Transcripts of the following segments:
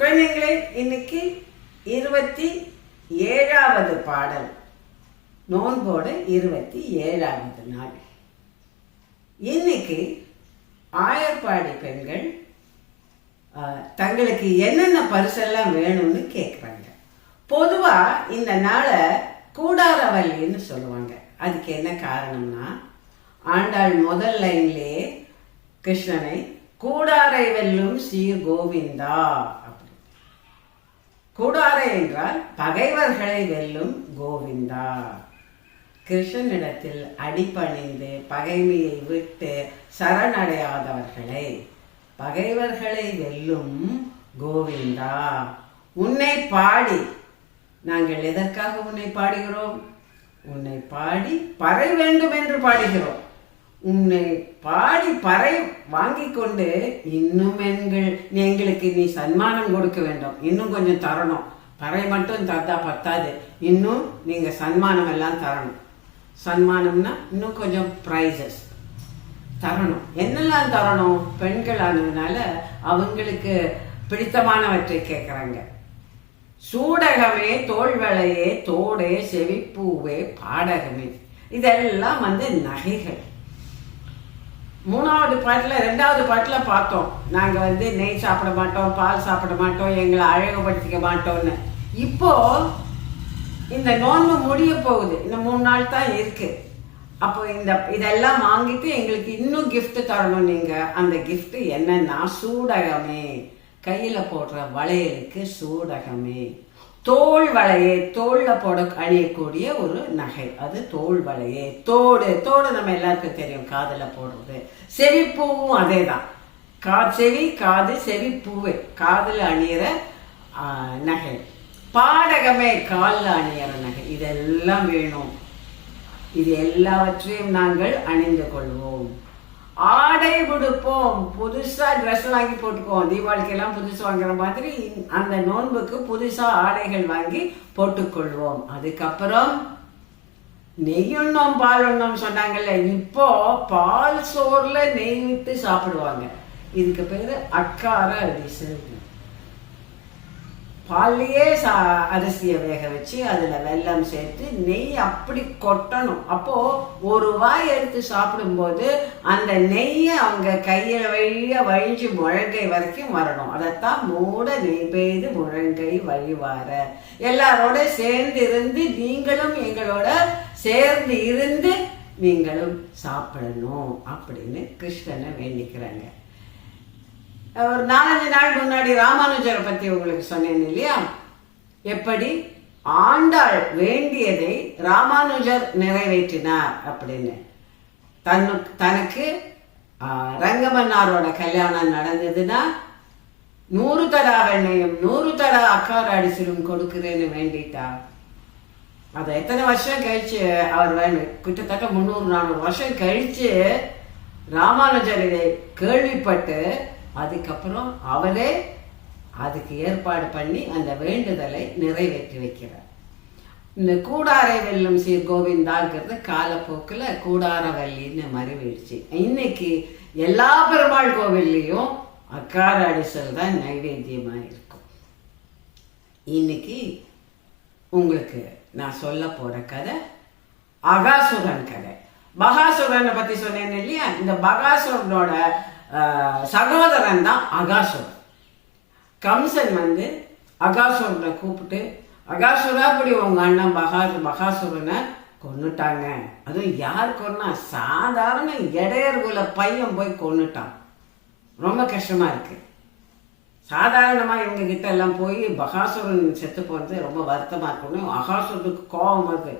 குழந்தைங்களே, இன்னைக்கு 27வது பாடல். நோன்போட 27வது நாள். இன்னைக்கு ஆயர்பாடி பெண்கள் தங்களுக்கு என்னென்ன பரிசெல்லாம் வேணும்னு கேட்குறாங்க. பொதுவா இந்த நாளை கூடாரவல்லின்னு சொல்லுவாங்க. அதுக்கு என்ன காரணம்னா, ஆண்டாள் முதல் லைன்லேயே கிருஷ்ணனை கூடாரை வெல்லும் சீர் கோவிந்தா அப்படி. கூடாரை என்றால் பகைவர்களை வெல்லும் கோவிந்தா. கிருஷ்ணனிடத்தில் அடிபணிந்து பகைமையை விட்டு சரணடையாதவர்களை, பகைவர்களை வெல்லும் கோவிந்தா. உன்னை பாடி, நாங்கள் எதற்காக உன்னை பாடுகிறோம்? உன்னை பாடி பறை வேண்டும் என்று பாடுகிறோம். உன்னை பாடி பறை வாங்கி கொண்டு இன்னும் எங்களுக்கு நீ சன்மானம் கொடுக்க வேண்டும். இன்னும் கொஞ்சம் தரணும். பறை மட்டும் தந்தா பத்தாது, இன்னும் நீங்க சன்மானம் எல்லாம் தரணும். சன்மானம்னா இன்னும் கொஞ்சம் ப்ரைஸஸ் தரணும். என்னெல்லாம் தரணும்? பெண்கள் ஆனதுனால அவங்களுக்கு பிடித்தமானவற்றை கேட்குறாங்க. சூடகமே, தோள்வளையே, தோடே, செவிப்பூவே, பாடகமே, இதெல்லாம் நகைகள். 3வது பாட்டில் 2வது பாட்டில் பார்த்தோம், நாங்கள் நெய் சாப்பிட மாட்டோம், பால் சாப்பிட மாட்டோம், எங்களை அழகுபடுத்திக்க மாட்டோம்னு. இப்போ இந்த நோன்பு முடிய போகுது, இன்னும் 3 நாள் தான் இருக்கு. அப்போ இதெல்லாம் வாங்கிட்டு எங்களுக்கு இன்னும் கிஃப்ட் தரணும். நீங்க அந்த கிஃப்ட் என்னன்னா சூடகமே, கையில போடுற வளையலுக்கு சூடகமே. தோல் வளையே, தோல்ல போட அணியக்கூடிய ஒரு நகை, அது தோல் வளையே. தோடு, தோடு நம்ம எல்லாருக்கும் தெரியும், காதுல போடுறது. செவிப்பூவும் அதே தான். செவி, காது, செவிப்பூவு காதுல அணியிற நகை. பாடகமே, காலில் அணியிற நகை. இதெல்லாம் வேணும். இது எல்லாவற்றையும் நாங்கள் அணிந்து கொள்வோம். ஆடை விடுப்போம், புதுசா ட்ரெஸ் வாங்கி போட்டுக்குவோம். தீபாவளிக்கெல்லாம் புதுசு வாங்குற மாதிரி அந்த நோன்புக்கு புதுசா ஆடைகள் வாங்கி போட்டுக்கொள்வோம். அதுக்கப்புறம் நெய்யுண்ணோம் பால் உண்ணோம் சொன்னாங்கல்ல, இப்போ பால் சோறுல நெய் விட்டு சாப்பிடுவாங்க. இதுக்கு பேரு அக்கார அரிசி. பால்லையே அரிசியை வேக வச்சு அதுல வெல்லம் சேர்த்து நெய் அப்படி கொட்டணும். அப்போ ஒரு வாய் எடுத்து சாப்பிடும்போது அந்த நெய்யை அவங்க கையில வழியா வழிஞ்சு முழங்கை வரைக்கும் வரணும். அதைத்தான் மூட நெய் பெய்து முழங்கை வழிவார. எல்லாரோட சேர்ந்து இருந்து நீங்களும் எங்களோட சேர்ந்து இருந்து நீங்களும் சாப்பிடணும் அப்படின்னு கிருஷ்ணனை வேண்டிக்கிறாங்க. ஒரு 4-5 நாள் முன்னாடி ராமானுஜரை பத்தி உங்களுக்கு சொன்னேன் இல்லையா? எப்படி ஆண்டாள் வேண்டியதை ராமானுஜர் நிறைவேற்றினார் அப்படின்னு. தனக்கு ரங்கமன்னாரோட கல்யாணம் நடந்ததுன்னா 100 தடா வெண்ணையும் 100 தடா அக்கார அடிசிலும் கொடுக்குறேன்னு வேண்டிட்டார். அதை எத்தனை வருஷம் கழிச்சு அவர் கிட்டத்தட்ட 300-400 வருஷம் கழிச்சு ராமானுஜர் இதை கேள்விப்பட்டு அதுக்கப்புறம் அவரே அதுக்கு ஏற்பாடு பண்ணி அந்த வேண்டுதலை நிறைவேற்றி வைக்கிறார். இந்த கூடாரை வெல்லும் சீர் கோவிந்தாங்கிறது காலப்போக்கில் கூடாரவல்லின்னு மறைவிடுச்சு. இன்னைக்கு எல்லா பெருமாள் கோவில்லையும் அக்கார அடிசல் தான் நைவேத்தியமாக இருக்கும். இன்னைக்கு உங்களுக்கு நான் சொல்ல போற கதை அகாசுரன் கதை. பகாசுரனை பத்தி சொன்னேன் இல்லையா? இந்த பகாசுரனோட சகோதரன் தான் அகாசுரன். கம்சன் அகாசுரனை கூப்பிட்டு, அகாசுரா, அப்படி உங்க அண்ணன் பகாசுரனை கொன்னுட்டாங்க. அதுவும் யார் கொன்னா? சாதாரண இடையர்குல பையன் போய் கொன்னுட்டான். ரொம்ப கஷ்டமா இருக்கு. சாதாரணமா இவங்க கிட்ட எல்லாம் போய் பகாசுரன் செத்து போனது ரொம்ப வருத்தமா இருக்கணும். அகாசுரனுக்கு கோபம் வருது.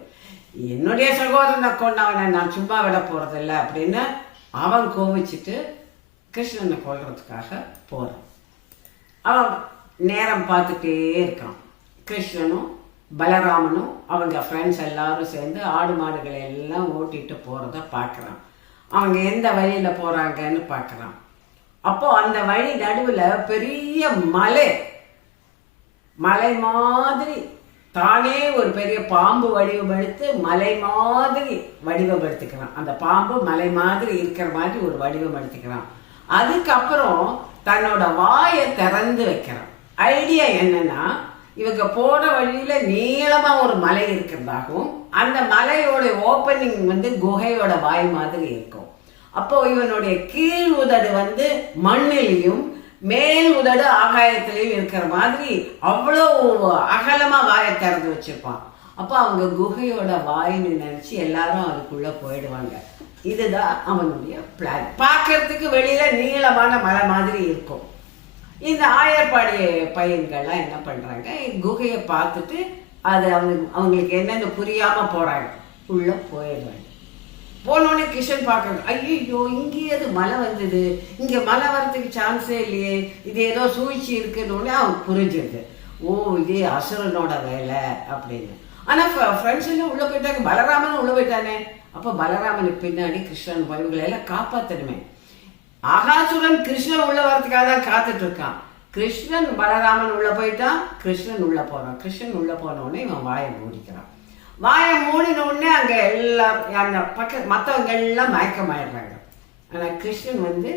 என்னுடைய சகோதரனை கொண்டவனை நான் சும்மா விட போறதில்லை அப்படின்னு அவன் கோவிச்சுட்டு கிருஷ்ணனை கொல்றதுக்காக போறான். அவன் நேரம் பார்த்துட்டே இருக்கான். கிருஷ்ணனும் பலராமனும் அவங்க ஃப்ரெண்ட்ஸ் எல்லாரும் சேர்ந்து ஆடு மாடுகளை எல்லாம் ஓட்டிட்டு போறத பார்க்குறான். அவங்க எந்த வழியில போறாங்கன்னு பார்க்குறான். அப்போ அந்த வழி நடுவில் பெரிய மலை மாதிரி தானே ஒரு பெரிய பாம்பு வடிவம் எடுத்து மலை மாதிரி வடிவம் எடுத்துக்கிறான். அந்த பாம்பு மலை மாதிரி இருக்கிற மாதிரி ஒரு வடிவம் எடுத்துக்கிறான். அதுக்கப்புறம் தன்னோட வாயை திறந்து வைக்கிறான். ஐடியா என்னன்னா, இவங்க போற வழியில நீளமா ஒரு மலை இருக்கிறதாகவும், அந்த மலையோட ஓப்பனிங் வந்து குகையோட வாய் மாதிரி இருக்கும். அப்போ இவனுடைய கீழ் உதடு வந்து மண்ணிலையும் மேல் உதடு ஆகாயத்திலையும் இருக்கிற மாதிரி அவ்வளோ அகலமா வாயை திறந்து வச்சிருப்பான். அப்போ அவங்க குகையோட வாயின்னு நினைச்சு எல்லாரும் அதுக்குள்ள போயிடுவாங்க. இதுதான் அவனுடைய பிளான். பார்க்கறதுக்கு வெளியில நீளமான மலை மாதிரி இருக்கும். இந்த ஆயர்பாடி பையன்கள்லாம் என்ன பண்றாங்க, குகையை பார்த்துட்டு அது அவங்களுக்கு என்னென்னு புரியாம போறாங்க, உள்ள போயிடுவாங்க. போனோடனே கிருஷ்ணன் பார்க்கறாங்க, ஐயோ இங்கேயே அது மழை வந்தது, இங்க மழை வர்றதுக்கு சான்ஸே இல்லையே, இது ஏதோ சூழ்ச்சி இருக்குன்னு அவன் புரிஞ்சிருது. ஓ இதே அசுரனோட வேலை அப்படின்னு. ஆனா ஃப்ரெண்ட்ஸ் எல்லாம் உள்ள போயிட்டாங்க, பலராமன் உள்ள போயிட்டானே. அப்போ பலராமனுக்கு பின்னாடி கிருஷ்ணன் இவங்களை எல்லாம் காப்பாத்தணுமே. அகாசுரன் கிருஷ்ணன் உள்ள வரதுக்காக தான் காத்துட்டு இருக்கான். கிருஷ்ணன் பலராமன் உள்ள போயிட்டான், கிருஷ்ணன் உள்ள போறான். கிருஷ்ணன் உள்ள போன உடனே இவன் வாயை மூடிக்கிறான். வாயை மூடின உடனே அங்க எல்லாம் அந்த மற்றவங்க எல்லாம் மயக்கமாயிடுறாங்க. ஆனா கிருஷ்ணன் வந்து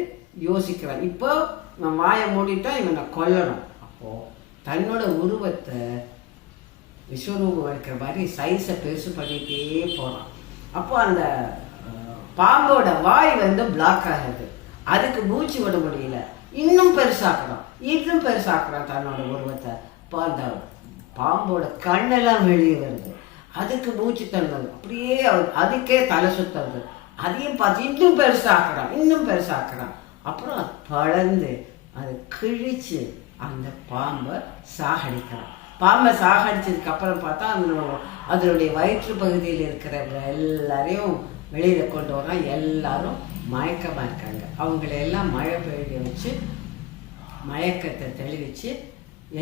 யோசிக்கிறான், இப்போ இவன் வாயை மூடிட்டான், இவனை கொல்லணும். அப்போ தன்னோட உருவத்தை விஸ்வரூபம் இருக்கிற மாதிரி சைஸை பெருசு பண்ணிட்டே போறான். அப்போ அந்த பாம்போட வாய் வந்து பிளாக் ஆகுது, அதுக்கு மூச்சு விட முடியல. இன்னும் பெருசாக்குறான் தன்னோட உருவத்தை. இப்போ அந்த பாம்போட கண்ணெல்லாம் வெளியே வருது, அதுக்கு மூச்சு தள்ளுது, அப்படியே அதுக்கே தலை சுத்துறது. அதையும் பார்த்து இன்னும் பெருசாக்குறான். அப்புறம் பழந்து அதை கிழிச்சு அந்த பாம்பை சாகடிக்கிறான். பாம்பை சாகடிச்சதுக்கு அப்புறம் பார்த்தா அதனுடைய வயிற்று பகுதியில் இருக்கிறவங்க எல்லாரையும் வெளியில கொண்டு வரான். எல்லாரும் மயக்கமா இருக்காங்க. அவங்களெல்லாம் மழை பெய்ய வச்சு மயக்கத்தை தெளிவிச்சு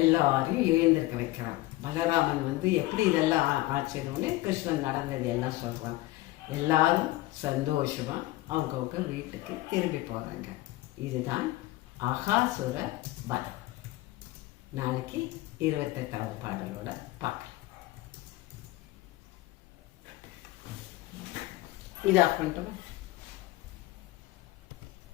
எல்லாரையும் எழுந்திருக்க வைக்கிறான். பலராமன் வந்து எப்படி இதெல்லாம் ஆச்சுன்னு கிருஷ்ணன் நடந்தது எல்லாம் சொல்றான். எல்லாரும் சந்தோஷமா அவங்கவுங்க வீட்டுக்கு திரும்பி போறாங்க. இதுதான் அகாசுர வதம். நாளைக்கு 28வது பாடலோட பார்க்கலாம். இது ஆஃப் பண்ணிட்டோமா?